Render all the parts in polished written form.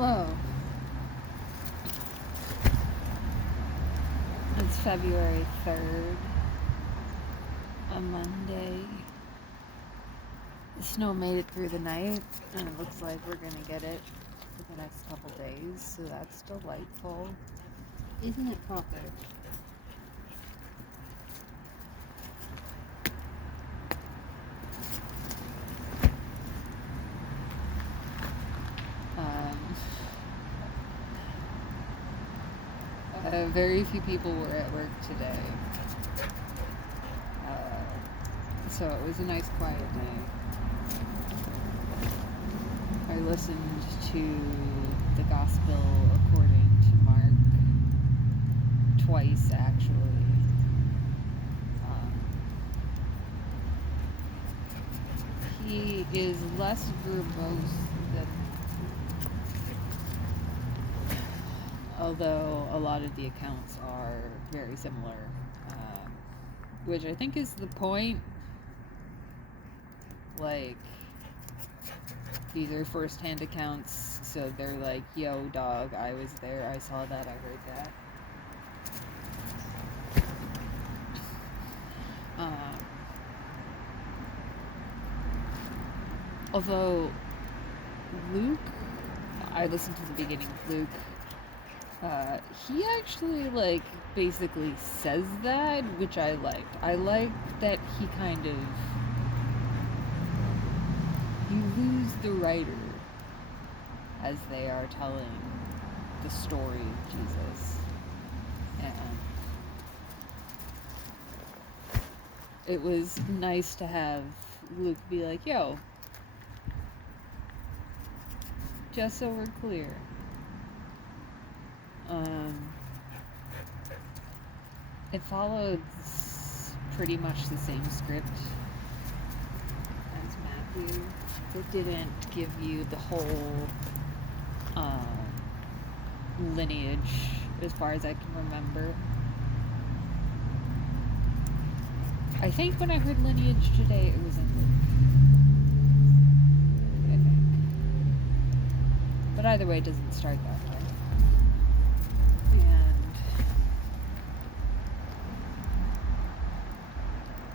Hello. It's February 3rd, a Monday. The snow made it through the night, and it looks like we're gonna get it for the next couple days, so that's delightful. Isn't it proper? Very few people were at work today, so it was a nice quiet day. I listened to the Gospel according to Mark twice, actually. He is less verbose than, although a lot of the accounts are very similar, which I think is the point. Like, these are first-hand accounts, so they're like, yo, dog, I was there, I saw that, I heard that. Although Luke, I listened to the beginning of Luke, he actually, like, basically says that, which I liked. I liked that he kind of, you lose the writer as they are telling the story of Jesus. And it was nice to have Luke be like, yo, just so we're clear, it followed pretty much the same script as Matthew. It didn't give you the whole lineage as far as I can remember. I think when I heard lineage today, it was in Luke, I think. But either way, it doesn't start that way.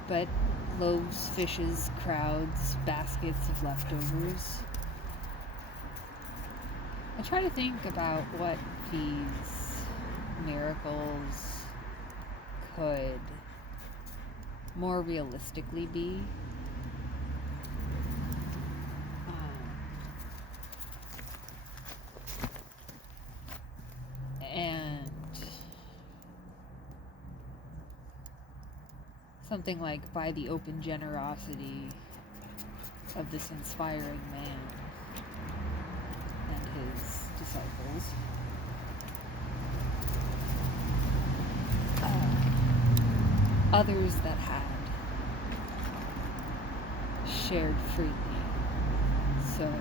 But loaves, fishes, crowds, baskets of leftovers. I try to think about what these miracles could more realistically be. And something like by the open generosity of this inspiring man and his disciples. Others that had shared freely. So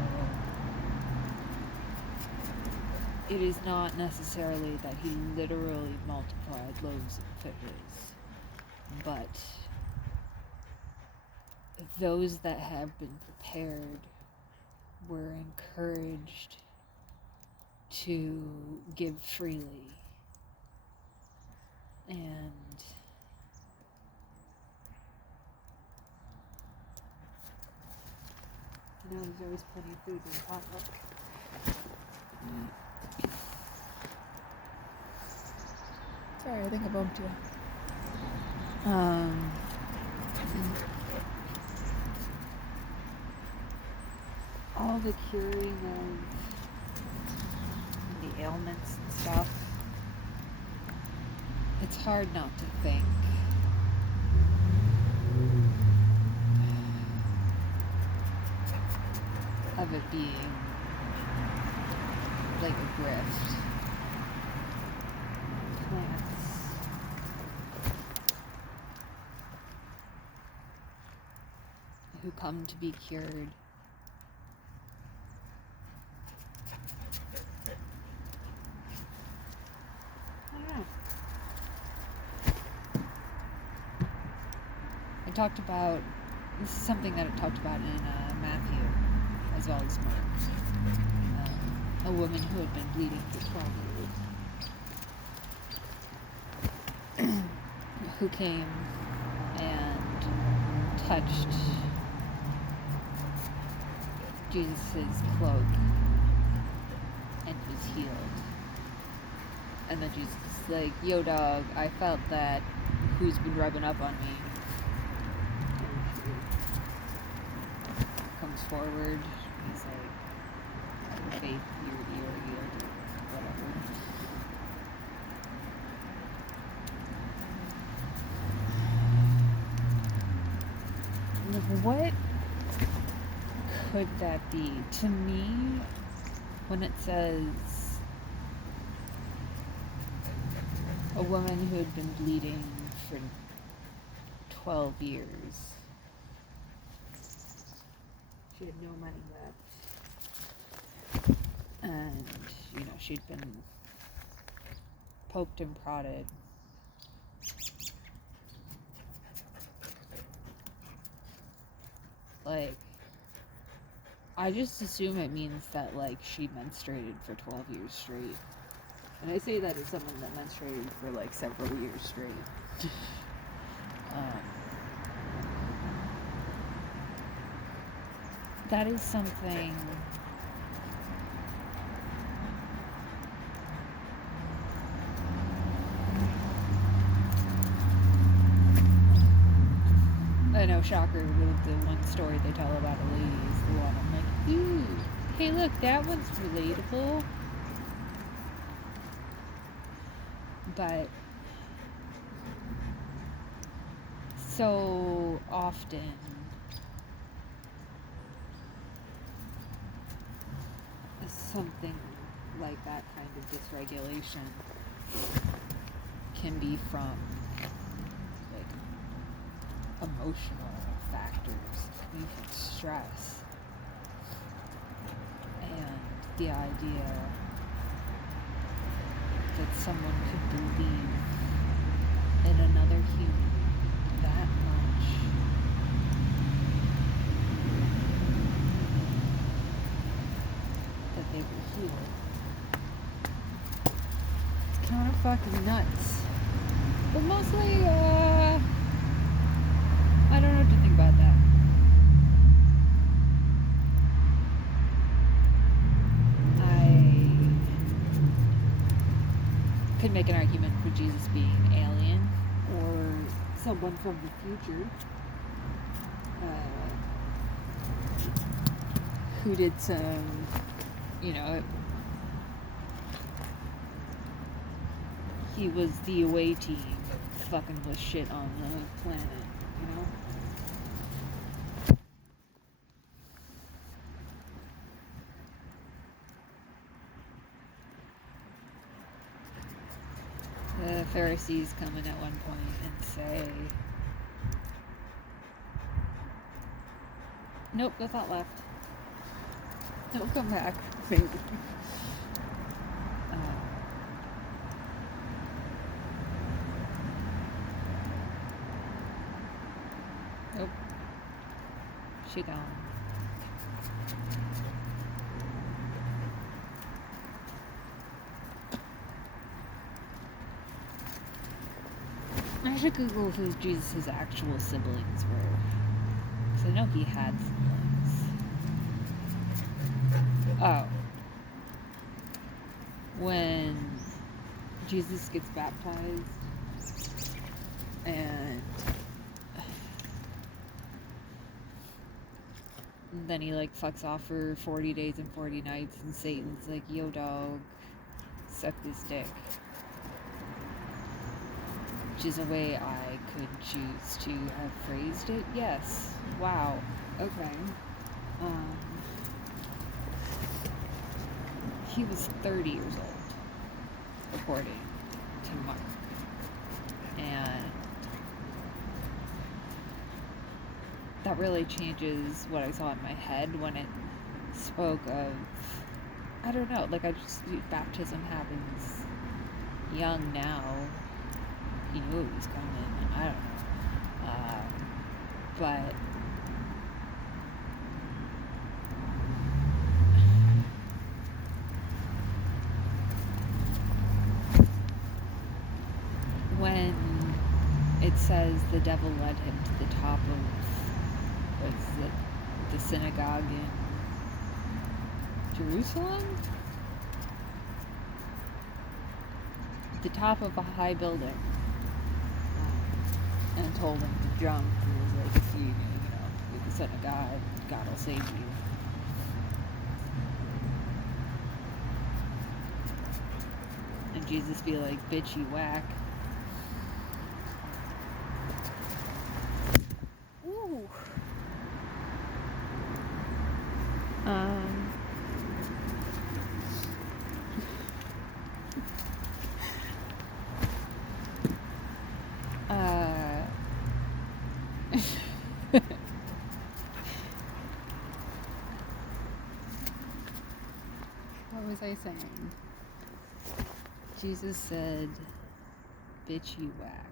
it is not necessarily that he literally multiplied loaves and fishes, but those that have been prepared were encouraged to give freely. And you know, there's always plenty of food in the potluck. Sorry, I think I bumped you. All the curing of the ailments and stuff, it's hard not to think of it being like a grift. Plants who come to be cured. Talked about, this is something that it talked about in Matthew as well as Mark. a woman who had been bleeding for 12 years, who came and touched Jesus' cloak and was healed. And then Jesus is like, yo dog, I felt that. Who's been rubbing up on me? Comes forward. He's like, faith, you're healed, whatever. What could that be? To me, when it says a woman who had been bleeding for 12 years, she had no money left, and she'd been poked and prodded. Like, I just assume it means that, like, she menstruated for 12 years straight. And I say that as someone that menstruated for, like, several years straight. That is something I know, shocker, the one story they tell about a lady is the one I'm like, ooh, hey look, that one's relatable. But so often something like that kind of dysregulation can be from like emotional factors, can be from stress, and the idea that someone could believe in another human that much that they were healed. It's kind of fucking nuts. But mostly, I don't know what to think about that. I could make an argument for Jesus being alien or someone from the future who did some, he was the away team fucking with shit on the planet, The Pharisees come in at one point and say, nope, go thought left. Don't come back, maybe. Nope. She gone. I should Google who Jesus' actual siblings were. Because I know he had siblings. Oh. When Jesus gets baptized and then he like fucks off for 40 days and 40 nights and Satan's like, yo dog, suck this dick. Which is a way I could choose to have phrased it. Yes. Wow. Okay. He was 30 years old, according to Mark. And that really changes what I saw in my head when it spoke of, I don't know, like baptism happens young now. He knew it was coming, I don't know. But says the devil led him to the top of, what's it, the synagogue in Jerusalem? The top of a high building, and told him to jump. He was like, if you're the Son of God, God will save you. And Jesus be like, bitch, you whack. Ooh. What was I saying? Jesus said, bitch, you whack.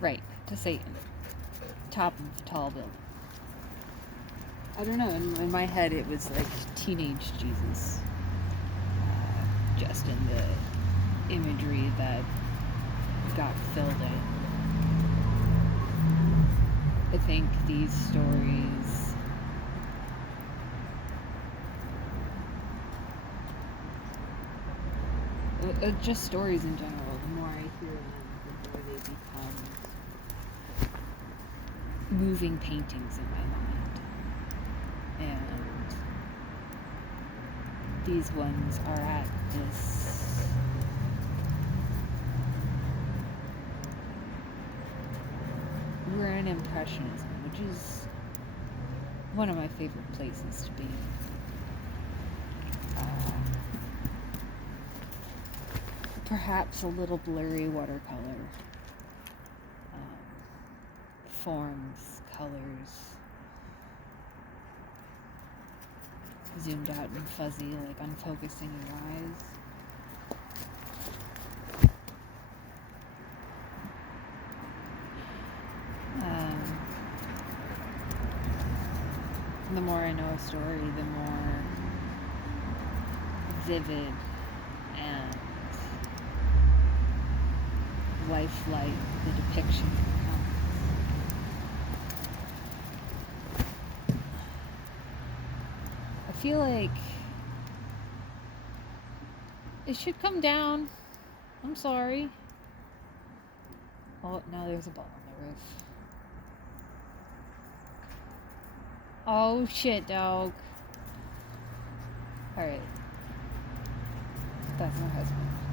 Right, to Satan. Top of the tall building. I don't know, in my head it was like teenage Jesus. Just in the imagery that got filled in. I think these stories just stories in general, the more I hear them, the more they become moving paintings in my mind. And these ones are at this we're in Impressionism, which is one of my favorite places to be. Perhaps a little blurry watercolor. Forms, colors, zoomed out and fuzzy, like unfocusing your eyes. The more I know a story, the more vivid and lifelike the depiction becomes. I feel like it should come down. I'm sorry. Oh, now there's a ball on the roof. Oh shit, dog. Alright. That's my husband.